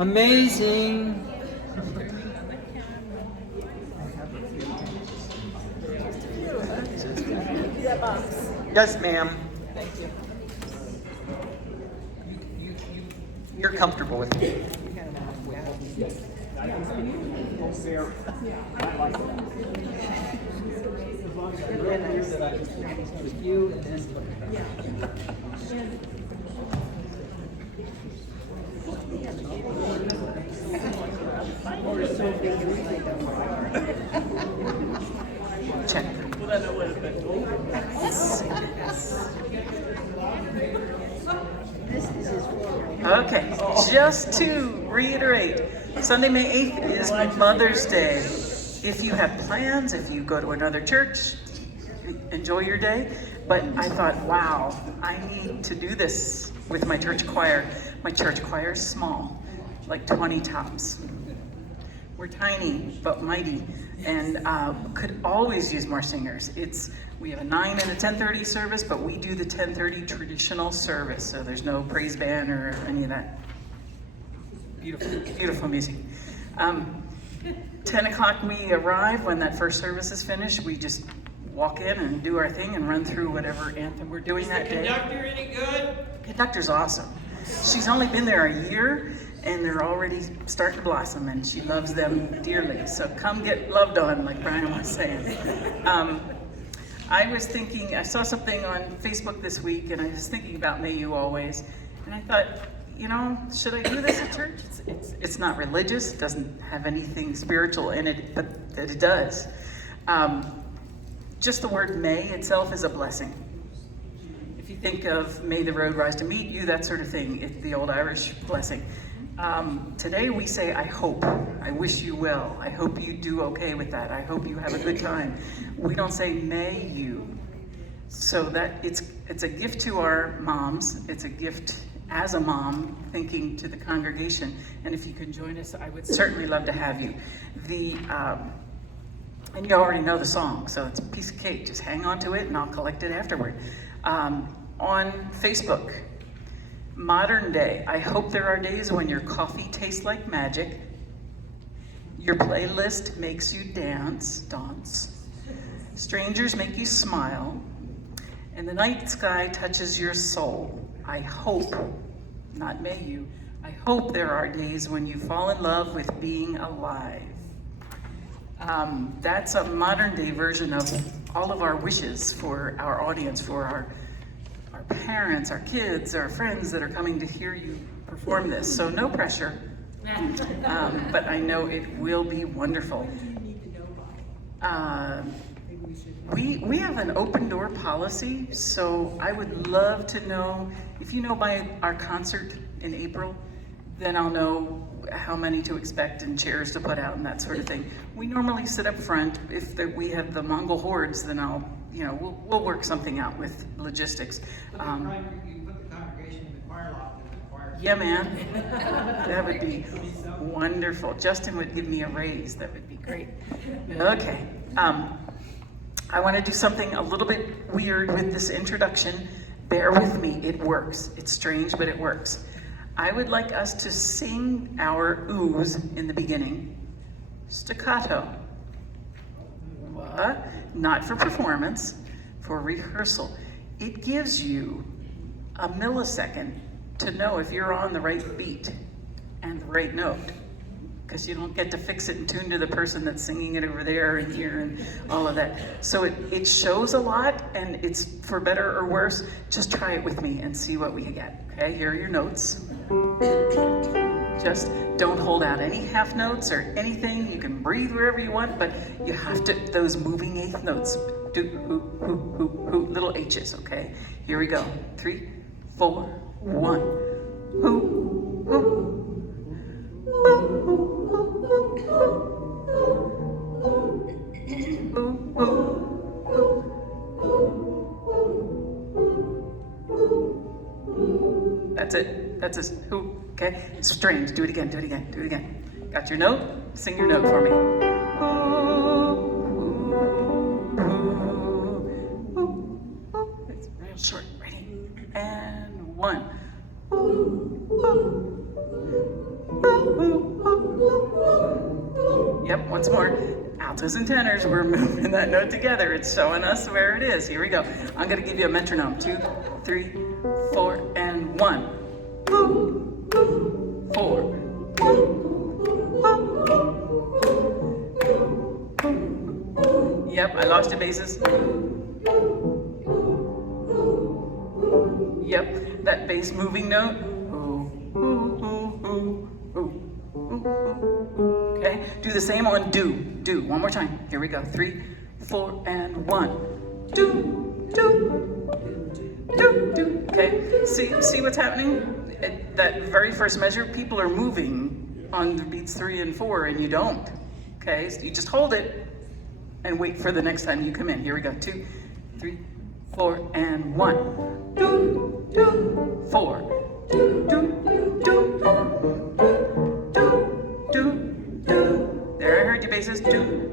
Amazing. Yes, ma'am. Thank you. You're comfortable with me. Check. Okay, just to reiterate, Sunday, May 8th is Mother's Day. If you have plans, if you go to another church, enjoy your day. But I thought, wow, I need to do this with my church choir. My church choir is small, like 20 tops. We're tiny but mighty, and could always use more singers. We have a 9 and a 10:30 service, but we do the 10:30 traditional service, so there's no praise band or any of that beautiful, beautiful music. 10 o'clock we arrive. When that first service is finished, we just walk in and do our thing and run through whatever anthem we're doing that day. Is the conductor any good? Conductor's awesome. She's only been there a year, and they're already starting to blossom, and she loves them dearly. So come get loved on, like Brian was saying. I was thinking, I saw something on Facebook this week, and I was thinking about May You Always, and I thought, you know, should I do this at church? It's not religious, it doesn't have anything spiritual in it, but that it does. Just the word may itself is a blessing. If you think of may the road rise to meet you, that sort of thing, it's the old Irish blessing. Today we say, I hope, I wish you well, I hope you do okay with that, I hope you have a good time. We don't say may you. So that it's a gift to our moms, it's a gift as a mom thinking to the congregation, and if you can join us, I would certainly love to have you. And you already know the song, so it's a piece of cake, just hang on to it and I'll collect it afterward. On Facebook, modern day, I hope there are days when your coffee tastes like magic, your playlist makes you dance, strangers make you smile, and the night sky touches your soul. I hope, not may you, I hope there are days when you fall in love with being alive. That's a modern day version of all of our wishes for our audience, for our parents, our kids, our friends that are coming to hear you perform this. So no pressure, but I know it will be wonderful. We have an open door policy, so I would love to know, if you know by our concert in April, then I'll know how many to expect and chairs to put out and that sort of thing. We normally sit up front. If we have the Mongol hordes, then we'll work something out with logistics. You put the congregation in the choir loft in the choir. Yeah, man, that would be wonderful. Justin would give me a raise. That would be great. Okay, I want to do something a little bit weird with this introduction. Bear with me, it works. It's strange, but it works. I would like us to sing our oohs in the beginning, staccato. What? Not for performance, for rehearsal. It gives you a millisecond to know if you're on the right beat and the right note, because you don't get to fix it and tune to the person that's singing it over there and here and all of that. So it shows a lot, and it's for better or worse. Just try it with me and see what we get. Okay, here are your notes. Just don't hold out any half notes or anything. You can breathe wherever you want, but you have to, those moving eighth notes, do little H's, okay? Here we go. 3, 4, 1. Hoo, hoo. That's it. That's a who. Okay. Strange. Do it again. Do it again. Do it again. Got your note? Sing your note for me. It's real short. Ready? And 1. Yep, once more. Altos and tenors, we're moving that note together. It's showing us where it is. Here we go. I'm gonna give you a metronome. 2, 3, 4, and 1. 4. Yep, I lost your basses. Yep, that bass moving note. Okay, do the same on do. Do, one more time. Here we go. 3, 4, and 1. Do, do, do, do. Okay, see what's happening? At that very first measure, people are moving on the beats 3 and 4, and you don't. Okay, so you just hold it and wait for the next time you come in. Here we go. 2, 3, 4, and 1. Do, do, 4. Do, do, do, do, do, do. There, I heard your basses. Do,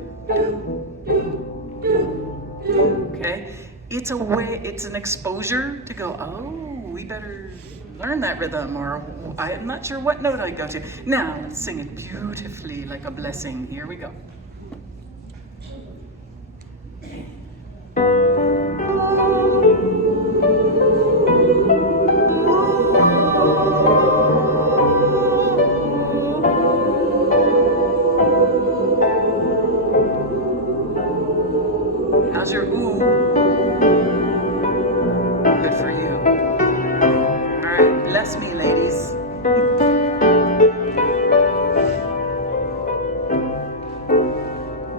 okay. It's a way, it's an exposure to go, oh, we better learn that rhythm, or I'm not sure what note I go to. Now, let's sing it beautifully like a blessing. Here we go. How's your ooh? Good for you. All right, bless me, ladies.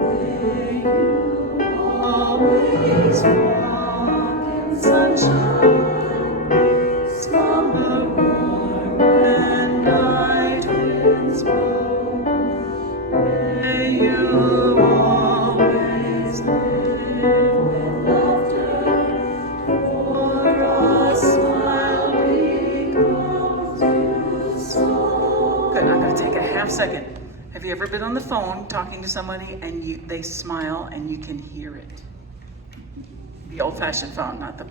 May you always walk in sunshine, slumber warm and night winds blow. May you always live with laughter, for a smile becomes you so. Good, I'm going to take a half second. Have you ever been on the phone talking to somebody and they smile and you can hear it? The old-fashioned phone, not the...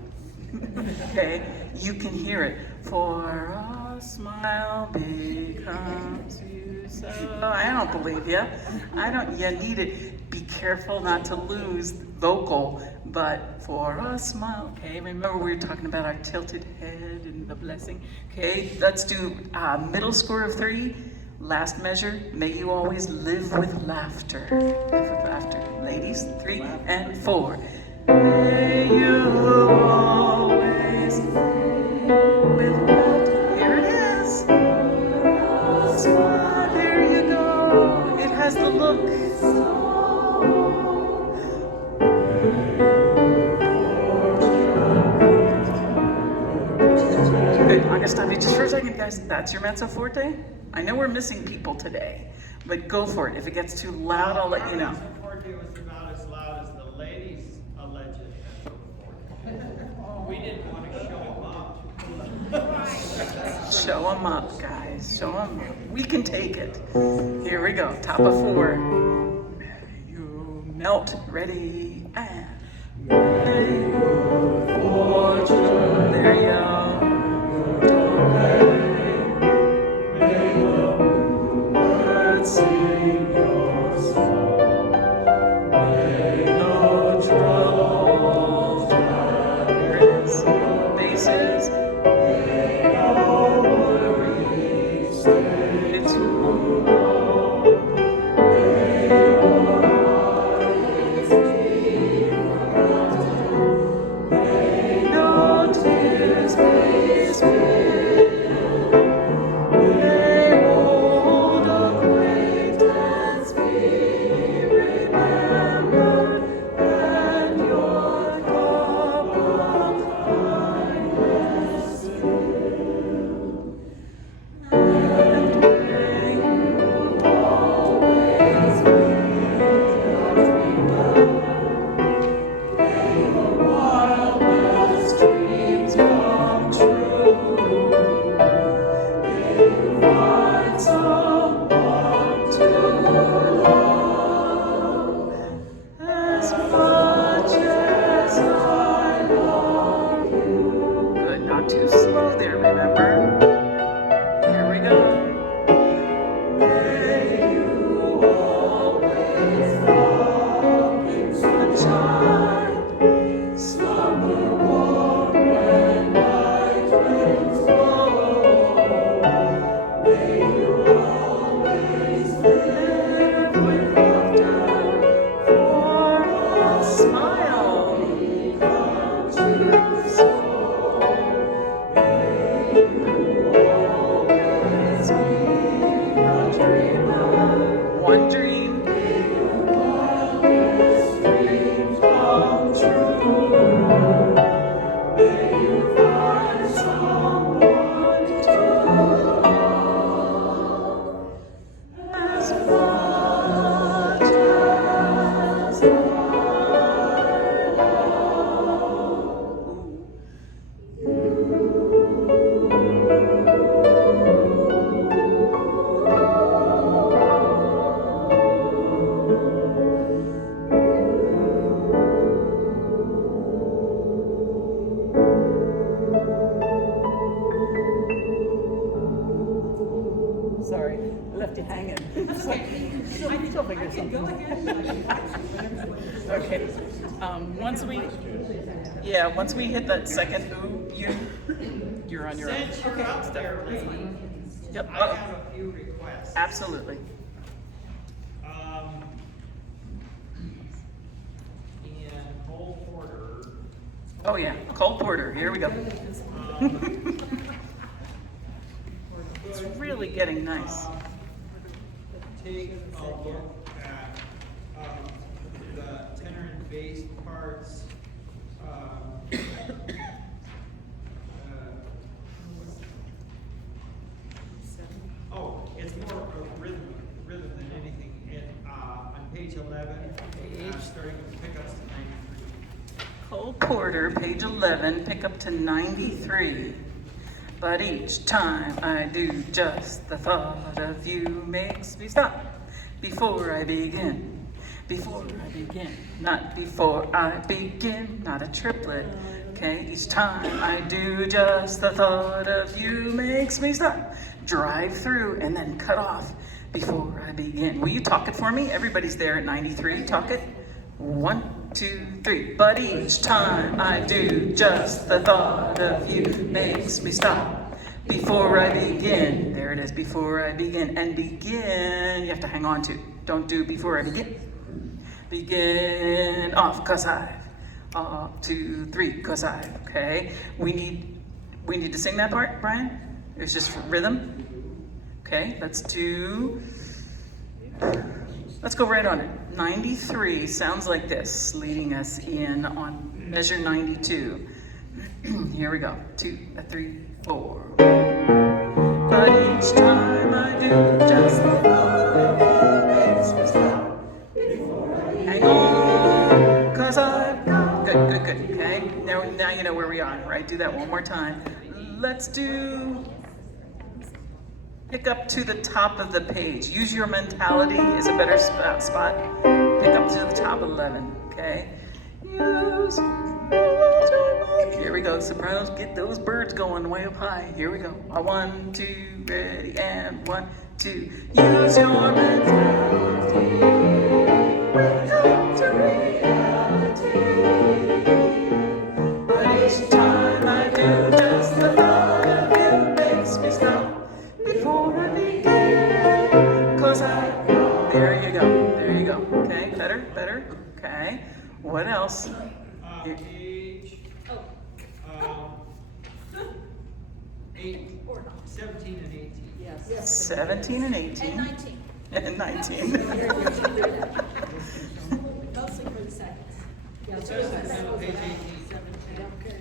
Okay, you can hear it. For a smile becomes you so. I don't believe you. You need it. Be careful not to lose vocal, but for a smile. Okay, remember we were talking about our tilted head and the blessing. Okay, let's do middle score of 3. Last measure, may you always live with laughter. Live with laughter. Ladies, 3 and 4. May you always live with laughter. Here it is. There you go. It has the look. Good. I'm gonna stop you just for a second, guys. That's your mezzo forte. I know we're missing people today, but go for it. If it gets too loud, I'll let you know. Mezzo forte was about as loud as the ladies' alleged mezzo forte. We didn't want to show them up. Show them up, guys. Show them up. We can take it. Here we go. Top of 4. You melt. Ready. And. May your fortune. There you go. Sing your song. May no trouble drag basses. May no worries stay too long. May your eyes be laughter. May no tears be spilled. May old acquaintance be remembered, and your cup of kindness filled. And may you sorry, I left you hanging. She'll figure something. Okay, once we hit that second ooh, you're on your own. Since you're up there, lady, Yep. I have a few requests. Absolutely. In Cole Porter, Oh yeah, Cole Porter, here we go. It's really getting nice. take a look at the tenor and bass parts. Oh, it's more of rhythm than anything. On page 11, starting with pickups to 93. Cole Porter, page 11, pick up to 93. But each time I do, just the thought of you makes me stop before I begin. Before I begin, not before I begin, not a triplet. Okay, each time I do, just the thought of you makes me stop. Drive through and then cut off before I begin. Will you talk it for me? Everybody's there at 93. Talk it. 1, 2, 3. But each time I do, just the thought of you makes me stop before I begin. There it is, before I begin. And begin, you have to hang on to. Don't do before I begin. Begin off, 'cause I've. 2, 3, 'cause I've. Okay. We need to sing that part, Brian? It's just rhythm. Okay, let's go right on it. 93 sounds like this, leading us in on measure 92. Here we go. 2, 3, 4. But each time I do, just the thought of you makes me stop. Hang on, 'cause I've got. Good. Okay, now you know where we are, right? Do that one more time. Let's do. Pick up to the top of the page. Use your mentality is a better spot. Pick up to the top 11, okay? Here we go, sopranos, get those birds going way up high. Here we go. 1, 2, ready, and 1, 2. Use your mentality. Wake up to reality. But each time I do, just the thought of you makes me stop. Before I begin, 'cause I. There you go. Okay, better. Okay, what else? Page 17 and 18. Yes. 17 and 18. And 19. And 19. Mostly for the seconds. Especially the middle of page 18. Okay.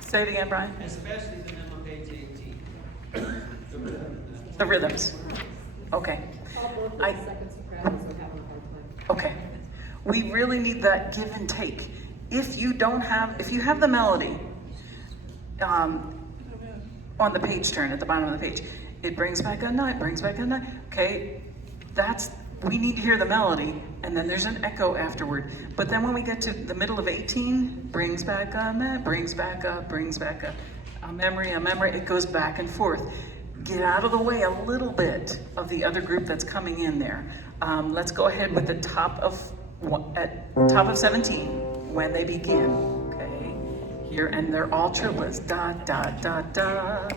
Say it again, Brian. Especially the middle of page 18. The rhythms. Okay. All both of I- the second sopranos are having a hard time. Okay. We really need that give and take. If you have the melody on the page turn at the bottom of the page, it brings back a night, Okay, we need to hear the melody, and then there's an echo afterward. But then when we get to the middle of 18, brings back a memory, it goes back and forth. Get out of the way a little bit of the other group that's coming in there. Let's go ahead with the top of 17 when they begin. Okay, here, and they're all triplets. Da da da da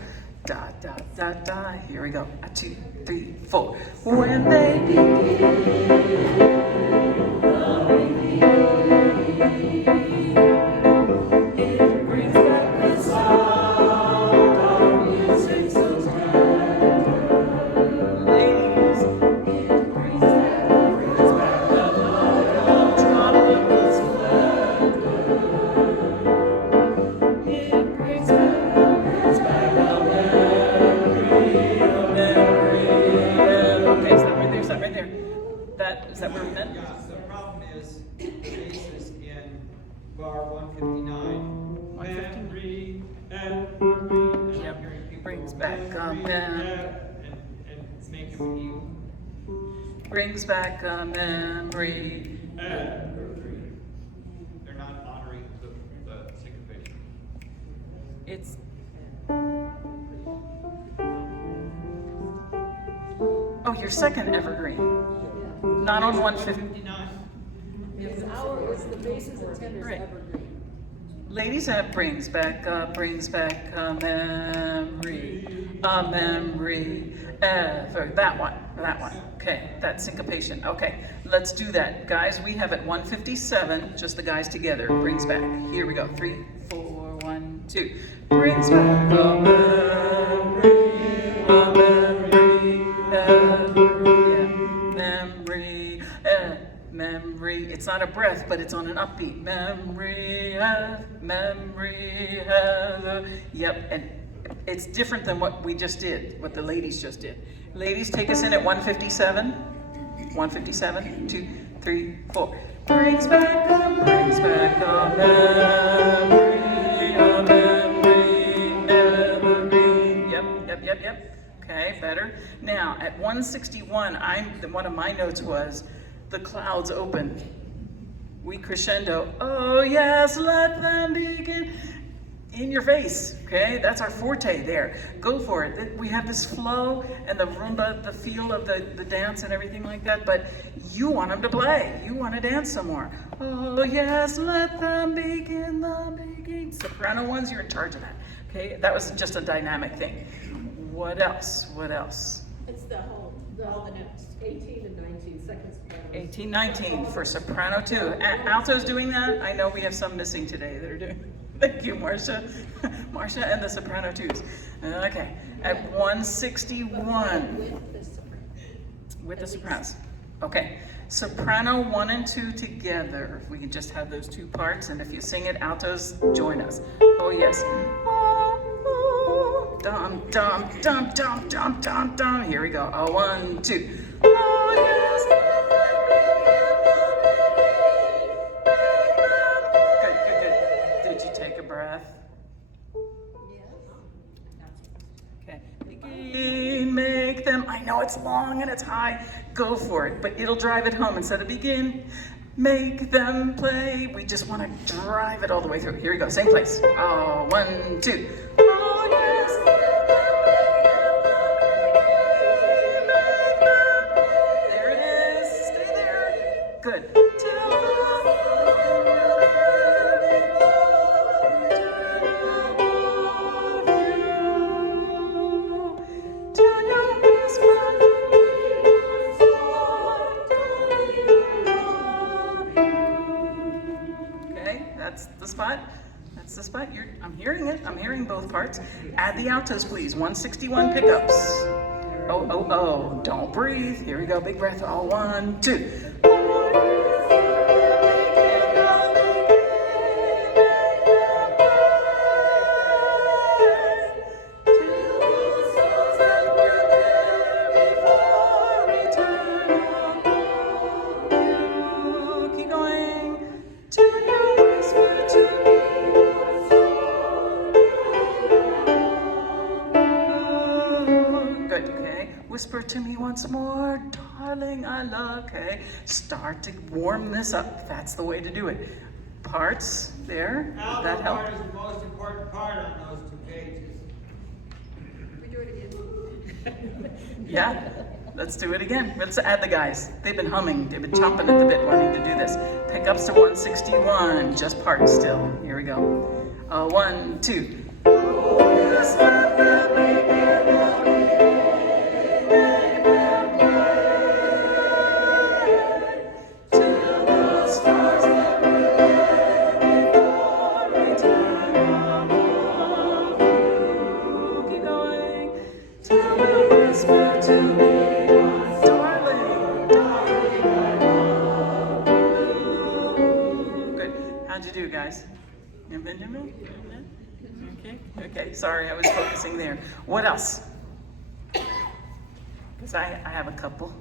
da da da da. Here we go. 2, 3, 4. When they begin. It brings back the sound of music so tender. Ladies, it brings back the blood of tropical splendor. It brings back a memory. Okay, stop right there. Is that where we meant? Yeah, the problem is the bass is in bar 159. 159. And Yep, I'm hearing people brings go, back a memory, and make them you. Brings back a memory. They're not honoring the syncopation. It's Oh, your second evergreen. Not on 150. 59. Because our is the basses and tenors Right. evergreen. Ladies have brings back a memory, ever. That one. Okay, that's syncopation. Okay, let's do that. Guys, we have at 157, just the guys together. Brings back. Here we go. 3, 4, 1, 2. Brings back a memory, memory, memory. It's not a breath, but it's on an upbeat. Memory. Yep, and it's different than what we just did, what the ladies just did. Ladies, take us in at 157. 157, 2, 3, 4. Brings back a memory, evergreen. Yep. Okay, better. Now, at 161, one of my notes was, the clouds open. We crescendo. Oh yes, let them begin. In your face, okay? That's our forte there. Go for it. We have this flow and the rumba, the feel of the dance and everything like that, but you want them to play. You want to dance some more. Oh yes, let them begin, Soprano ones, you're in charge of that, okay? That was just a dynamic thing. What else? It's all the notes. 18 and 19, second soprano. 18, 19 for soprano too. Alto's doing that. I know we have some missing today that are doing. Thank you, Marcia. Marcia and the soprano twos. Okay, at 161. With the sopranos. Okay, soprano 1 and 2 together. If we can just have those two parts, and if you sing it, altos, join us. Oh yes. Dum dum dum dum dum dum dum. Here we go. 1, 2. Oh yes. Good. Did you take a breath? Okay. Begin, make them. I know it's long and it's high. Go for it, but it'll drive it home instead of begin. Make them play. We just want to drive it all the way through. Here we go. Same place. 1, 2. Oh yes. There it is. Stay there. Good. That's the spot. I'm hearing it. I'm hearing both parts. Add the altos, please. 161 pickups. Oh. Don't breathe. Here we go. Big breath. 1, 2. Whisper to me once more, darling, I love. Okay, start to warm this up. That's the way to do it. Parts there. Alto That help? part is the most important part on those 2 pages. We do it again. Yeah, let's do it again. Let's add the guys. They've been humming. They've been chomping at the bit wanting to do this. Pickups to 161. Just parts still. Here we go. 1, 2. Okay, sorry, I was focusing there. What else? Because I have a couple.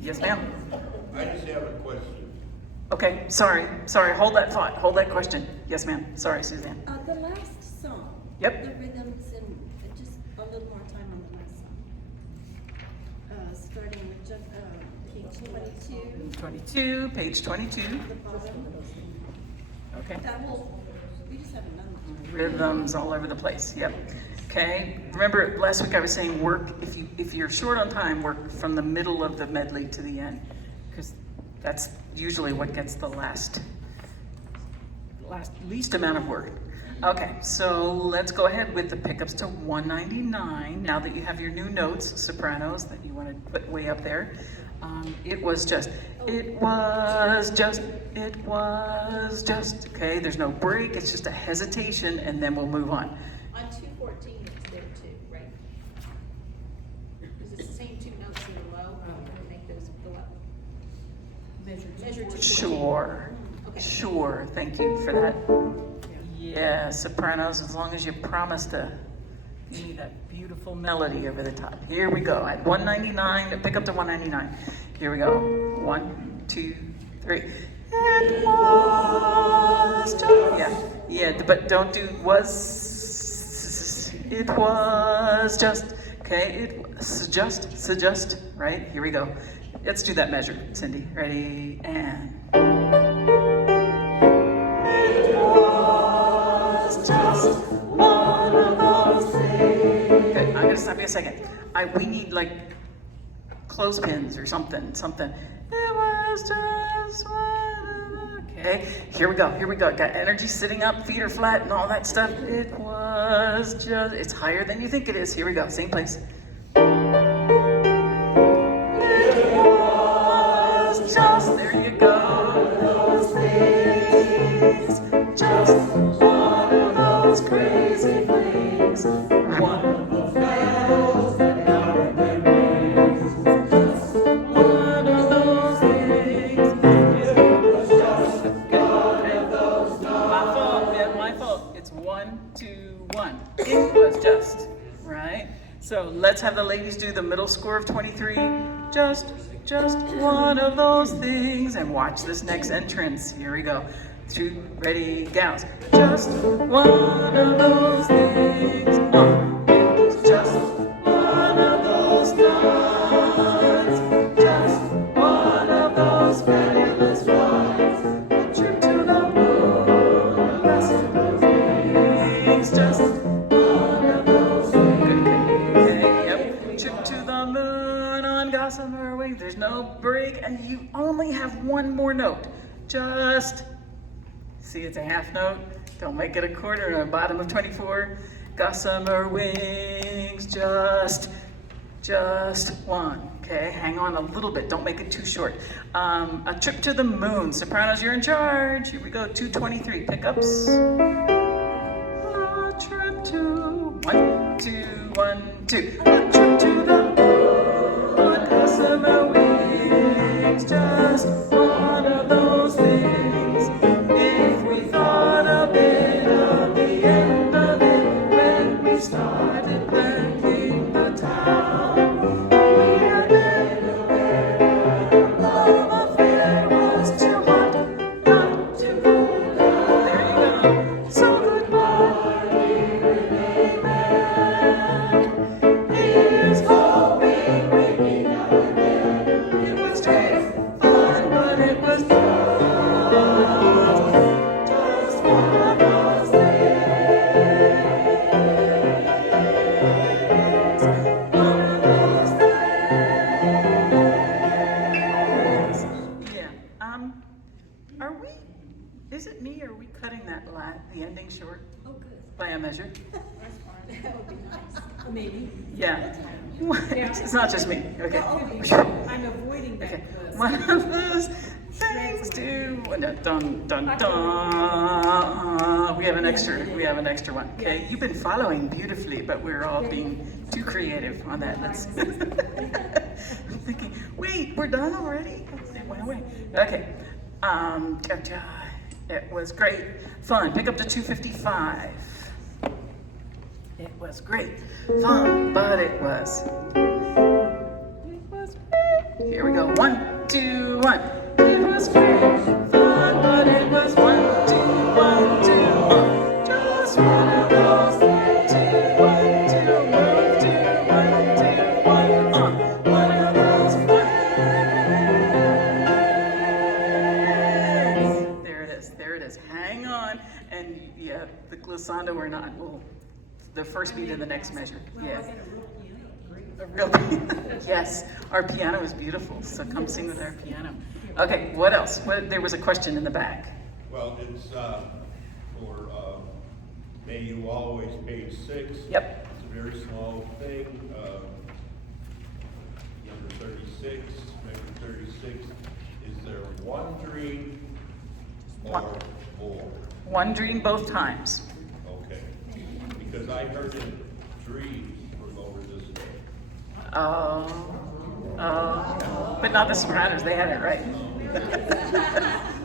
Yes, ma'am? I just have a question. Okay, sorry, hold that thought, hold that question. Yes, ma'am, sorry, Suzanne. The last song. Yep. The rhythms and just a little more time on the last song. Starting with just, page 22. 22, page 22. The bottom. Okay. That whole, we just haven't done that. Rhythms all over the place, yep. Okay, remember last week I was saying work, if you're short on time, work from the middle of the medley to the end, because that's usually what gets the least amount of work. Okay, so let's go ahead with the pickups to 199. Now that you have your new notes, sopranos, that you want to put way up there. It was just. Okay, there's no break, it's just a hesitation, and then we'll move on. On 214, it's there too, right? Because it's the same two notes that are low, we're gonna make those go up. Measure to. Sure, Okay. sure, thank you for that. Yeah, sopranos, as long as you promise to give me that beautiful melody over the top. Here we go, at 199, pick up to 199. Here we go, 1, 2, 3. It was just, yeah, but don't do was, it was just, okay, it was just, right? Here we go. Let's do that measure, Cindy. Ready, and. It was just one of those things. Okay, I'm gonna stop you a second. We need like clothespins or something. It was just one of those. Okay, here we go. Got energy sitting up, feet are flat and all that stuff. It was just, it's higher than you think it is. Here we go, same place. It was just, there you go. Those things, just one of those crazy things. One of those bells that got their wings. Just one of those things. It was just one of those times. My fault. It's 1, 2, 1. It was just, right? So let's have the ladies do the middle score of 23. Just one of those things. And watch this next entrance. Here we go. 2, ready, gals. Just one of those things. Just one of those nights. Just one of those fabulous flights. A trip to the moon. Rest of those things. Just one of those things. Okay, yep. Trip to the moon on gossamer wings. There's no break, and you only have one more note. Just. See, it's a half note. Don't make it a quarter on the bottom of 24. Gossamer wings, just one. Okay, hang on a little bit. Don't make it too short. A trip to the moon. Sopranos, you're in charge. Here we go. 223 pickups. A trip to 1, 2, 1, 2. A trip to the moon on gossamer wings. Just one of those things. If we thought a bit of the end of it when we started thanking the town, we had been aware our love affair was too hot not to cool down. There you go. So goodbye, dear amen. Here's hoping we meet again. It was great fun, but it was just one of those things. One of those things. Yeah. Are we? Is it me? Or are we cutting the ending short Oh, good. by a measure? That would be nice. Maybe. Yeah. It's not just me. Okay. I'm avoiding that Okay. twist. One of those things to dun dun dun. We have an extra one. Okay. You've been following beautifully, but we're all being too creative on that. Let's I'm thinking, wait, we're done already? It went away. Okay. It was great fun. Pick up to 255. It was great fun, but it was great. Here we go. 1, 2, 1. It was great fun, but it was 1, 2, 1, 2, 1. Just one of those 1, 2, 1, 2, 1, 2, 1, 2, 1. One of those ways. There it is. Hang on, and yeah, the glissando or not, we'll the first beat of the next measure. Well, I Yes. got a real piano, great. A real piano. Yes, our piano is beautiful, so come sing with our piano. Okay, what else? There was a question in the back. Well, it's, for, May You Always, page 6. Yep. It's a very small thing, number 36, measure 36. Is there one dream or more? One dream both times. Okay, because I heard in dreams from over this way. But not the Sopranos, they had it right.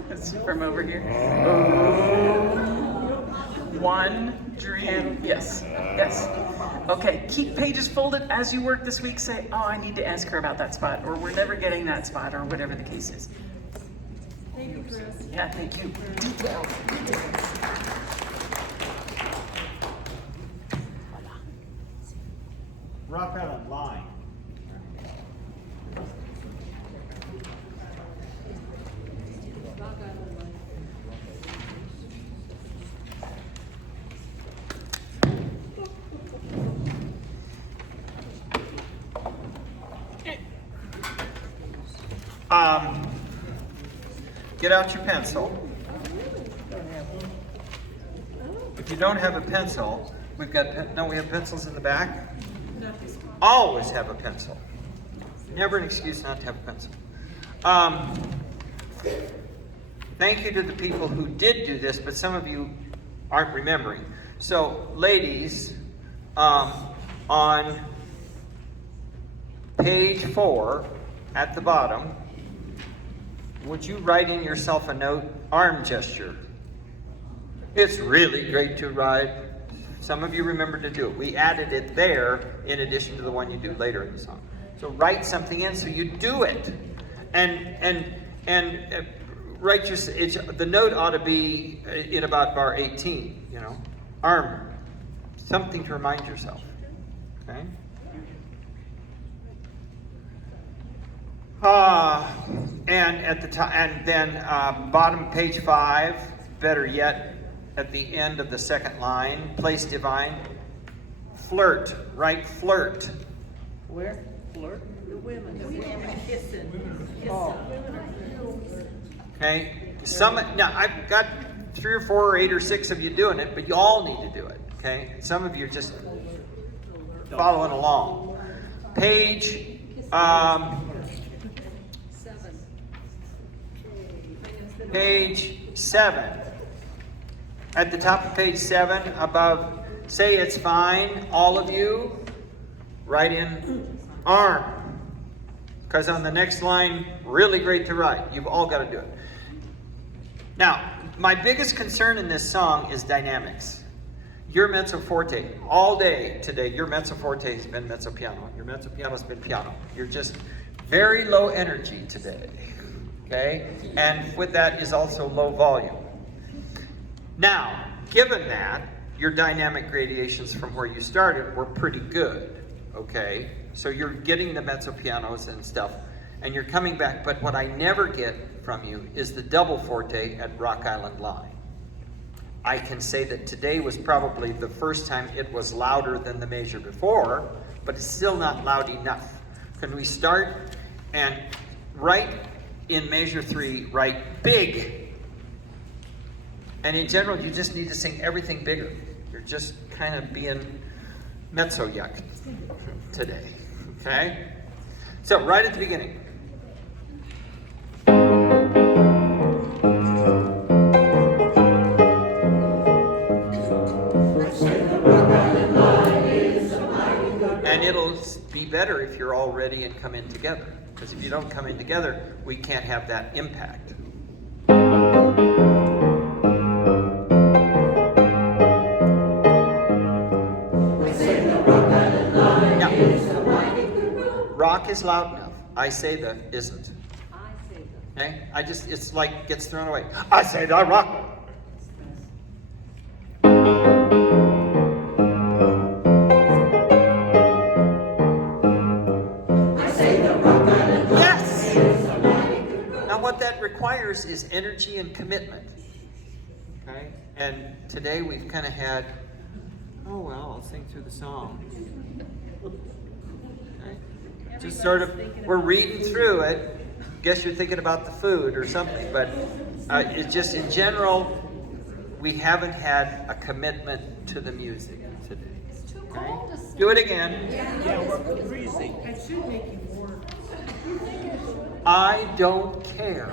It's from over here. One dream, yes, yes. Okay, keep pages folded as you work this week. Say, oh, I need to ask her about that spot, or we're never getting that spot, or whatever the case is. Thank you, Chris. Yeah, thank you. Detail. Rock Island line. Rock Island Line. Get out your pencil. If you don't have a pencil, we've got, don't we have pencils in the back? Always have a pencil. Never an excuse not to have a pencil. Thank you to the people who did do this, but some of you aren't remembering. So, ladies, on page 4 at the bottom, would you write in yourself a note, arm gesture? It's really great to write. Some of you remember to do it. We added it there in addition to the one you do later in the song. So write something in so you do it. And write your, the note ought to be in about bar 18, you know. Arm. Something to remind yourself. Okay? And at the top, and then bottom page 5, better yet, at the end of the second line, place divine, flirt, write flirt. Where? Flirt? The women kissing. Oh. Okay? Now I've got 3 or 4 or 8 or 6 of you doing it, but you all need to do it. Okay? Some of you are just following along. Page 7. Page 7. At the top of page 7, above, say it's fine, all of you, write in arm. Because on the next line, really great to write. You've all got to do it. Now, my biggest concern in this song is dynamics. Your mezzo forte, all day today, your mezzo forte has been mezzo piano. Your mezzo piano has been piano. You're just very low energy today. Okay? And with that is also low volume. Now, given that, your dynamic gradations from where you started were pretty good, okay? So you're getting the mezzo pianos and stuff, and you're coming back, but what I never get from you is the double forte at Rock Island Line. I can say that today was probably the first time it was louder than the measure before, but it's still not loud enough. Can we start and write in measure 3, write big. And in general, you just need to sing everything bigger. You're just kind of being mezzo yuck today, okay? So right at the beginning. And it'll be better if you're all ready and come in together. Because if you don't come in together, we can't have that impact. Rock is loud enough. I say the isn't. I say the. Okay? It's like gets thrown away. I say the rock. I say the Rock Island Line. Yes! Now what that requires is energy and commitment. Okay? And today we've kind of had Oh, well, I'll sing through the song. Okay. Just sort of, we're reading through it. Guess you're thinking about the food or something, but it's just in general, we haven't had a commitment to the music today. It's too Okay? cold to sing. Do it again. Yeah, we're freezing. That should make you warm. I don't care.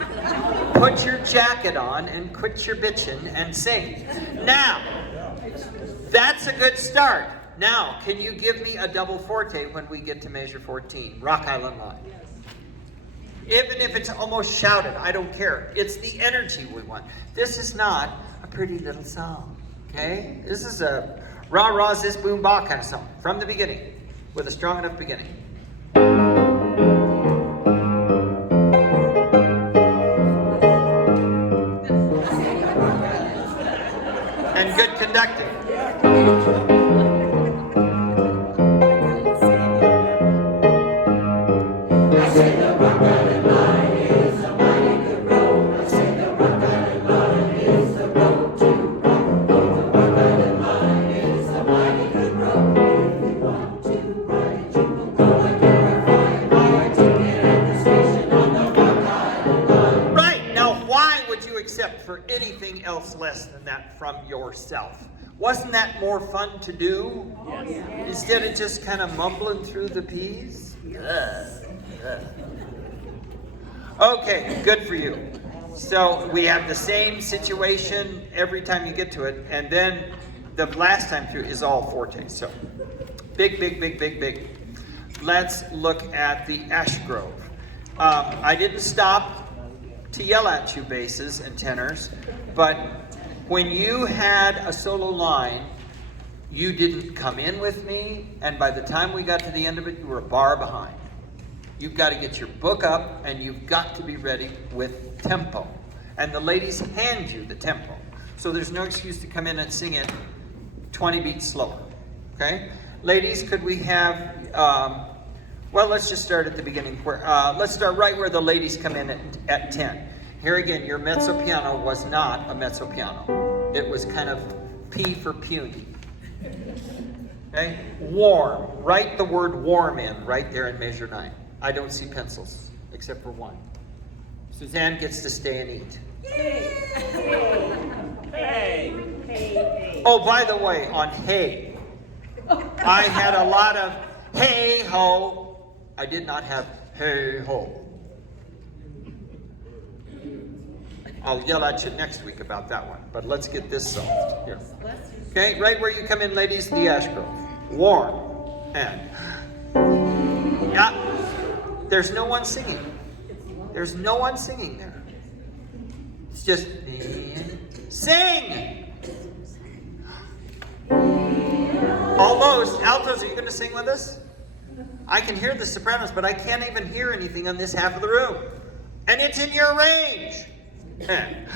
Put your jacket on and quit your bitching and sing. Now, that's a good start. Now, can you give me a double forte when we get to measure 14? Rock Island Line. Even if it's almost shouted, I don't care. It's the energy we want. This is not a pretty little song, okay? This is a rah-rah, zis, boom, bah kind of song from the beginning with a strong enough beginning. And good conducting. Accept for anything else less than that from yourself? Wasn't that more fun to do? Yes. Instead of just kind of mumbling through the P's? Okay, good for you. So we have the same situation every time you get to it, and then the last time through is all forte. So big, big, big, big, big. Let's look at the Ash Grove. I didn't stop to yell at you basses and tenors, but when you had a solo line, you didn't come in with me, and by the time we got to the end of it, you were a bar behind. You've got to get your book up, and you've got to be ready with tempo. And the ladies hand you the tempo. So there's no excuse to come in and sing it 20 beats slower. Okay? Ladies, could we have, well, let's just start at the beginning. Let's start right where the ladies come in at 10. Here again, your mezzo piano was not a mezzo piano. It was kind of P for puny. Okay? Warm. Write the word warm in right there in measure 9. I don't see pencils, except for one. Suzanne gets to stay and eat. Hey. Oh, by the way, on hey, I had a lot of hey ho. I did not have hey ho. I'll yell at you next week about that one, but let's get this solved here. Okay, right where you come in, ladies, the Ash Grove. Warm. And yeah, there's no one singing. There's no one singing there. It's just sing. Almost. Altos, are you going to sing with us? I can hear the sopranos, but I can't even hear anything on this half of the room. And it's in your range. And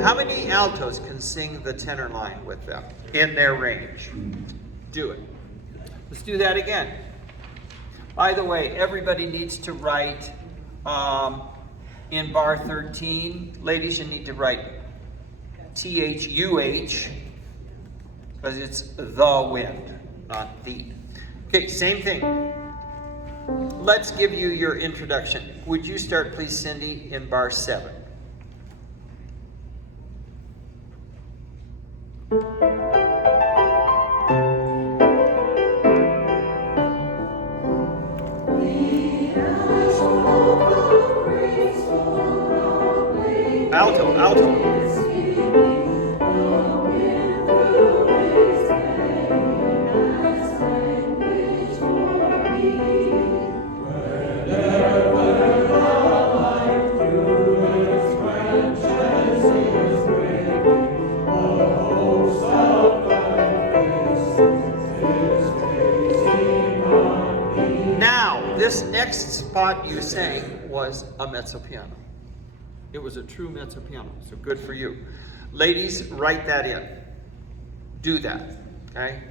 how many altos can sing the tenor line with them in their range? Do it. Let's do that again. By the way, everybody needs to write in bar 13. Ladies, you need to write THUH because it's the wind, not the. Okay, same thing. Let's give you your introduction. Would you start, please, Cindy, in bar 7? Alto, alto. Good. next spot you sang was a mezzo piano. It was a true mezzo piano, so good for you. Ladies, write that in. Do that, okay?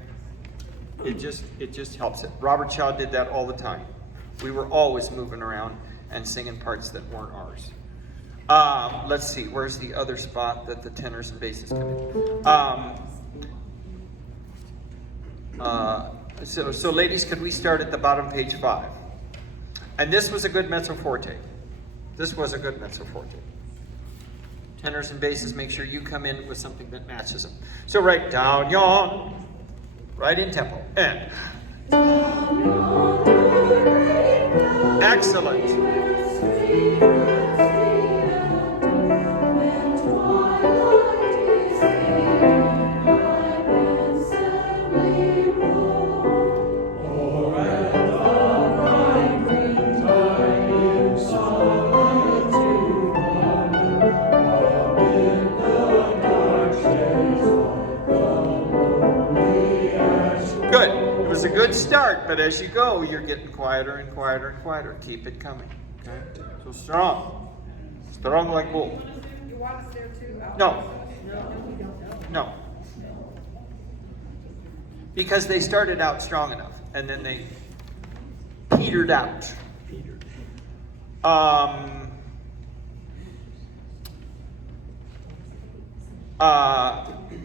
It just helps it. Robert Shaw did that all the time. We were always moving around and singing parts that weren't ours. Let's see, where's the other spot that the tenors and basses come in? So ladies, could we start at the bottom, page 5? And this was a good mezzo forte. This was a good mezzo forte. Tenors and basses, make sure you come in with something that matches them. So write down yon, right in tempo, and excellent. Good. It was a good start, but as you go, you're getting quieter and quieter and quieter. Keep it coming. Okay? So strong. Strong like bull. You want us there too? No. No. Because they started out strong enough, and then they petered out.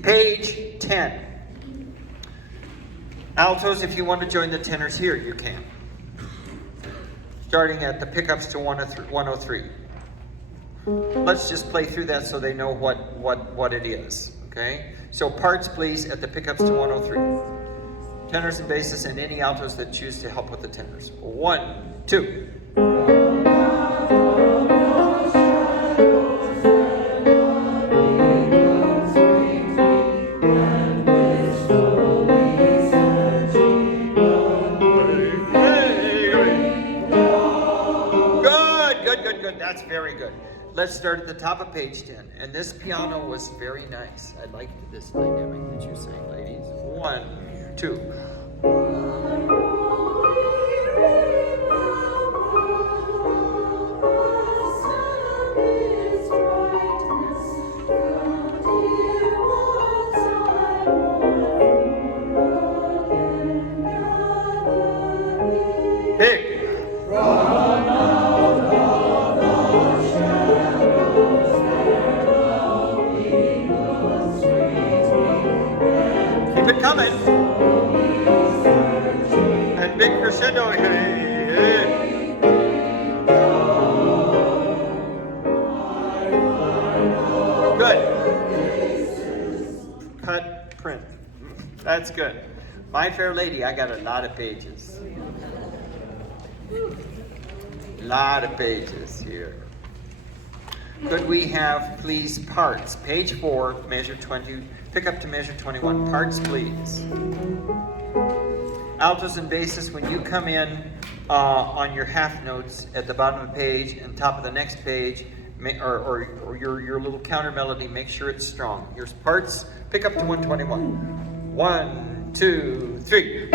Page 10. Altos, if you want to join the tenors here, you can. Starting at the pickups to 103. Let's just play through that so they know what it is. Okay? So parts, please, at the pickups to 103. Tenors and basses and any altos that choose to help with the tenors. 1, 2. Good. That's very good. Let's start at the top of page 10. And this piano was very nice. I liked this dynamic that you sang, ladies. 1, 2. Hey. Keep it coming. And big crescendo. Hey. Good. Cut, print. That's good. My Fair Lady, I got a lot of pages. Lot of pages here. Could we have, please, parts? Page 4, measure 20, pick up to measure 21. Parts, please. Altos and basses, when you come in on your half notes at the bottom of the page and top of the next page, or your little counter melody, make sure it's strong. Your parts, pick up to 121. 1, 2, 3.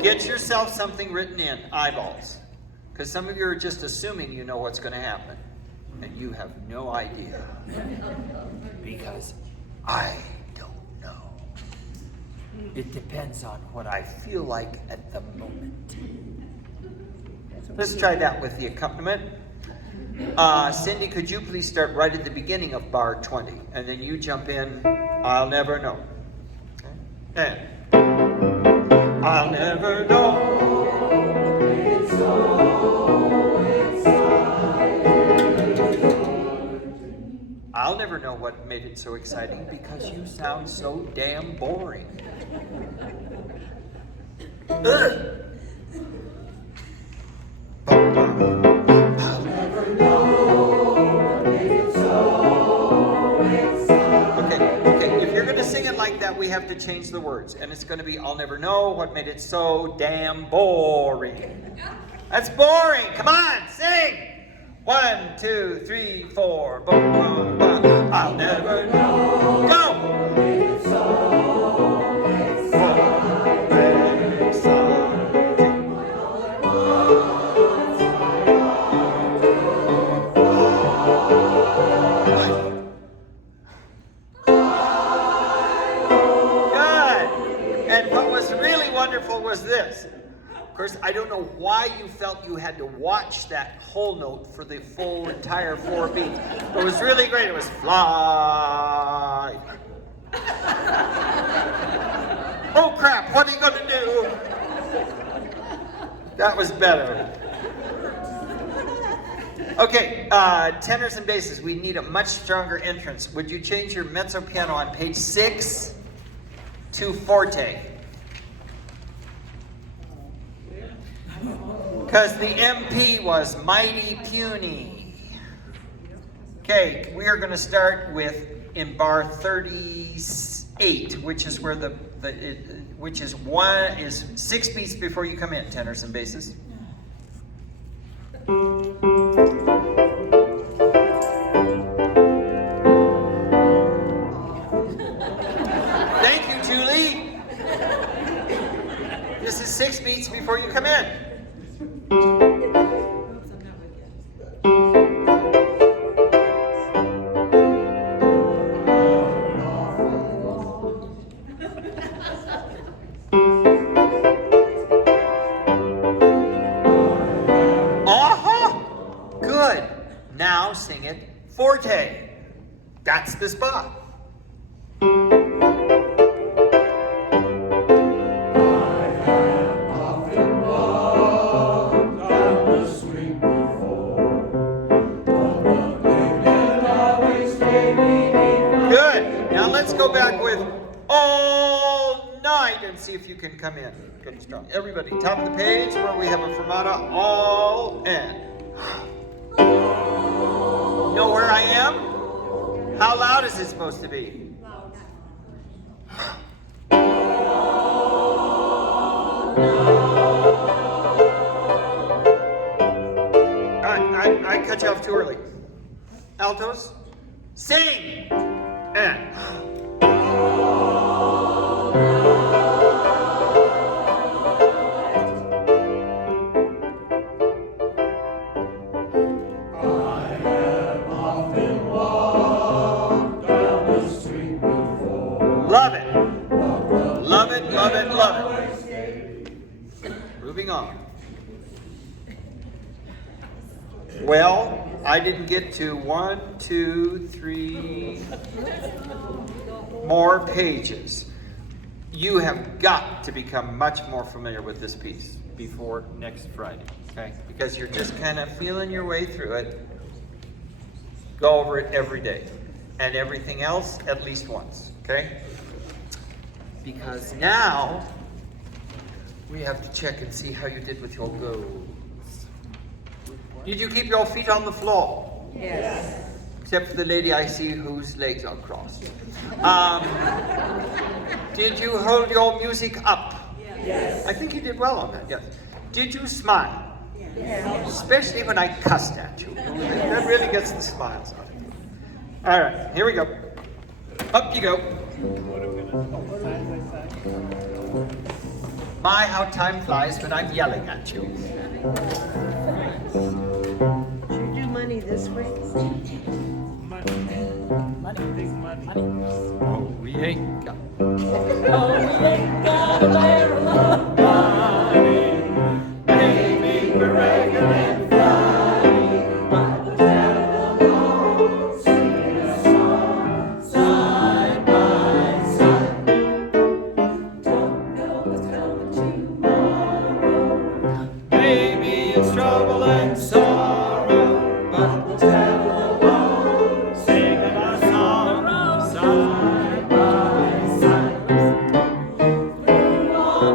Get yourself something written in, eyeballs. Because some of you are just assuming you know what's going to happen. And you have no idea. Because I don't know. It depends on what I feel like at the moment. Let's try that with the accompaniment. Cindy, could you please start right at the beginning of bar 20? And then you jump in, I'll never know. Okay? And I'll never know. It's so exciting. I'll never know what made it so exciting because you sound so damn boring. I'll never know. It's so exciting. Okay, if you're going to sing it like that, that we have to change the words. And it's going to be, I'll never know what made it so damn boring. That's boring. Come on, sing. 1, 2, 3, 4. Boom, boom, boom. I'll never know. Go. Wonderful was this. Of course, I don't know why you felt you had to watch that whole note for the full entire 4 beats. It was really great. It was fly. Oh crap, what are you gonna do? That was better. Okay, tenors and basses, we need a much stronger entrance. Would you change your mezzo piano on page 6 to forte? Because the MP was mighty puny. Okay, we are going to start with in bar 38, which is where which is 6 beats before you come in, tenors and basses. Thank you, Julie. This is 6 beats before you come in. Good. Now sing it forte. That's the spot. Go back with all night and see if you can come in. Good and strong. Everybody, top of the page where we have a fermata, all in. Know where I am? How loud is it supposed to be? I cut you off too early. Altos, sing! And love it. Love it, love it, love it. Moving on. Well, I didn't get to 1, 2, 3 more pages. You have got to become much more familiar with this piece before next Friday, okay? Because you're just kind of feeling your way through it. Go over it every day. And everything else at least once, okay? Because now we have to check and see how you did with your goals. Did you keep your feet on the floor? Yes. Except for the lady I see whose legs are crossed. Did you hold your music up? Yes. I think you did well on that, yes. Did you smile? Yes. Especially when I cussed at you. That really gets the smiles out of you. All right, here we go. Up you go. My, how time flies when I'm yelling at you. Did you do money this week? Money, big money. Oh, we ain't got. Oh, we ain't got a barrel of money. Baby, we're regular and funny. But we're down alone, singing a song, side by side. Don't know what's coming tomorrow. Baby, it's trouble and sorrow, but we'll travel alone, singing our song, side by side. Through all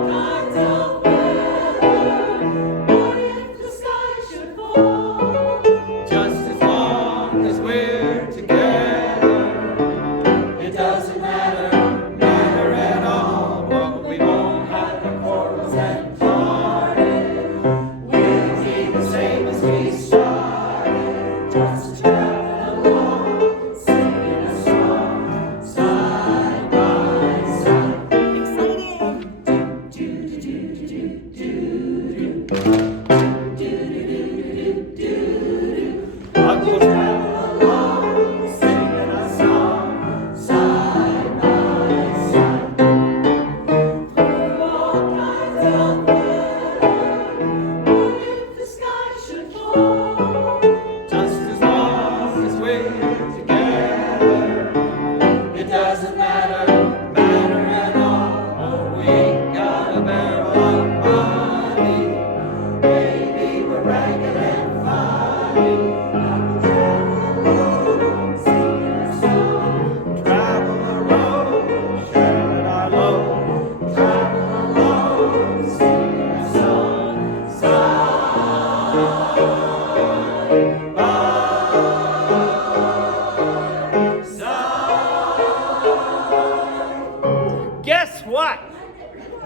guess what?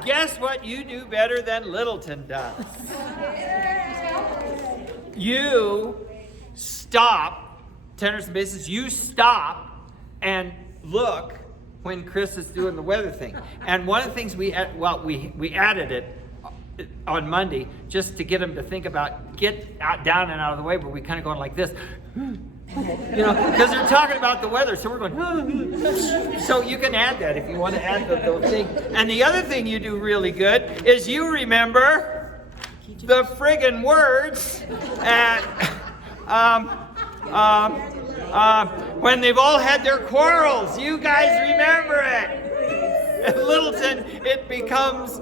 Guess what you do better than Littleton does? You stop, tenors and basses, you stop and look when Chris is doing the weather thing. And one of the things we added it on Monday just to get them to think about get out, down and out of the way, but we kind of going like this. Because they're talking about the weather, so we're going. So you can add that if you want to add the thing. And the other thing you do really good is you remember the friggin' words at when they've all had their quarrels. You guys remember it. At Littleton, it becomes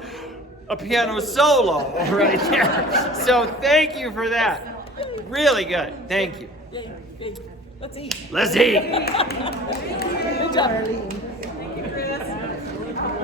a piano solo right there. So thank you for that. Really good. Thank you. Let's eat. Let's eat. Good job.